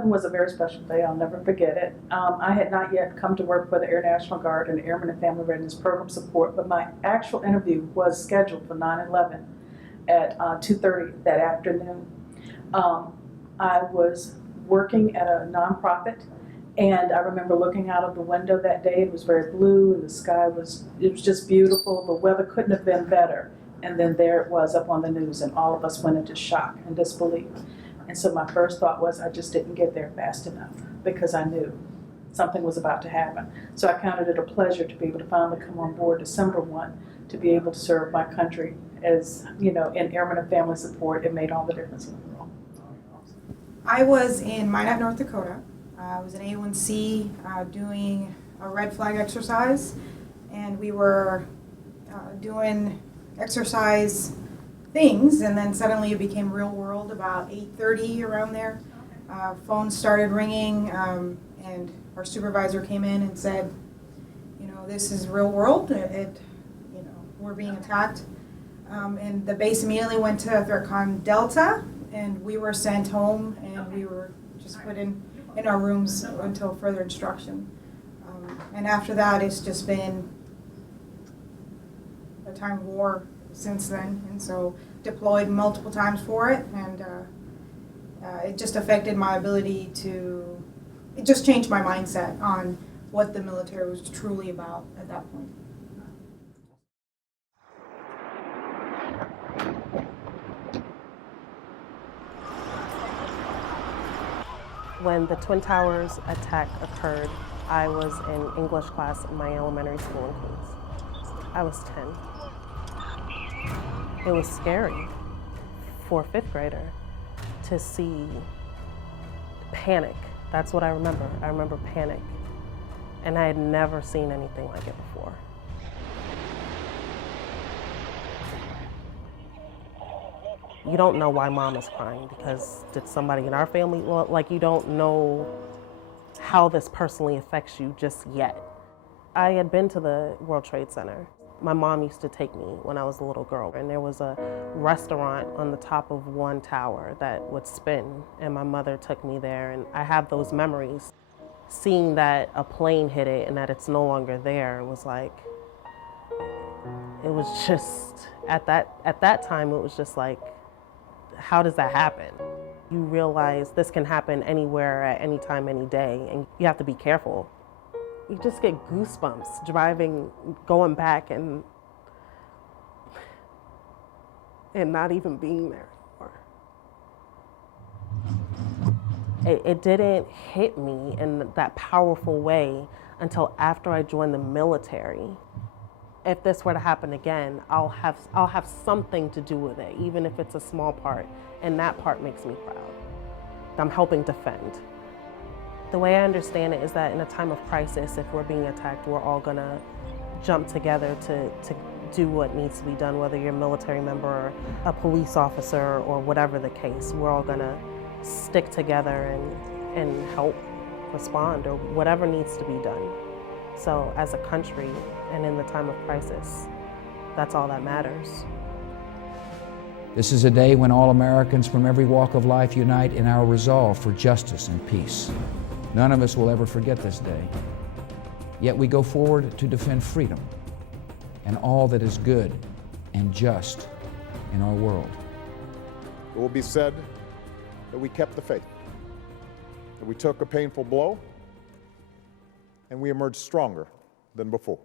9/11 was a very special day. I'll never forget it. I had not yet come to work for the Air National Guard and Airmen and Family Readiness Program support, but my actual interview was scheduled for 9/11 at 2:30 that afternoon. I was working at a nonprofit, and I remember looking out of the window that day. It was very blue, and the sky was just beautiful. The weather couldn't have been better. And then there it was up on the news, and all of us went into shock and disbelief. And so my first thought was, I just didn't get there fast enough, because I knew something was about to happen. So I counted it a pleasure to be able to finally come on board December 1, to be able to serve my country as, you know, in Airmen and Family Support. It made all the difference in the world. I was in Minot, North Dakota. I was in A1C doing a red flag exercise, and we were doing exercise things, and then suddenly it became real world about 8:30 around there. Phones started ringing, and our supervisor came in and said, you know, this is real world. You know, we're being attacked. And the base immediately went to ThreatCon Delta, and we were sent home, and we were just put in our rooms until further instruction. And after that, it's just been a time of war since then, and so deployed multiple times for it, and it just affected my ability to, it just changed my mindset on what the military was truly about at that point. When the Twin Towers attack occurred, I was in English class in my elementary school in Queens. I was 10. It was scary for a 5th grader to see panic. That's what I remember. I remember panic. And I had never seen anything like it before. You don't know why mom is crying, because did somebody in our family, like, you don't know how this personally affects you just yet. I had been to the World Trade Center. My mom used to take me when I was a little girl, and there was a restaurant on the top of one tower that would spin, and my mother took me there, and I have those memories. Seeing that a plane hit it and that it's no longer there was like, it was just, at that time, it was just like, how does that happen? You realize this can happen anywhere, at any time, any day, and you have to be careful. You just get goosebumps driving, going back, and not even being there anymore. It didn't hit me in that powerful way until after I joined the military. If this were to happen again, I'll have something to do with it, even if it's a small part, and that part makes me proud. I'm helping defend. The way I understand it is that in a time of crisis, if we're being attacked, we're all gonna jump together to do what needs to be done, whether you're a military member or a police officer or whatever the case. We're all gonna stick together and help respond, or whatever needs to be done. So as a country, and in the time of crisis, that's all that matters. This is a day when all Americans from every walk of life unite in our resolve for justice and peace. None of us will ever forget this day. Yet we go forward to defend freedom and all that is good and just in our world. It will be said that we kept the faith, that we took a painful blow, and we emerged stronger than before.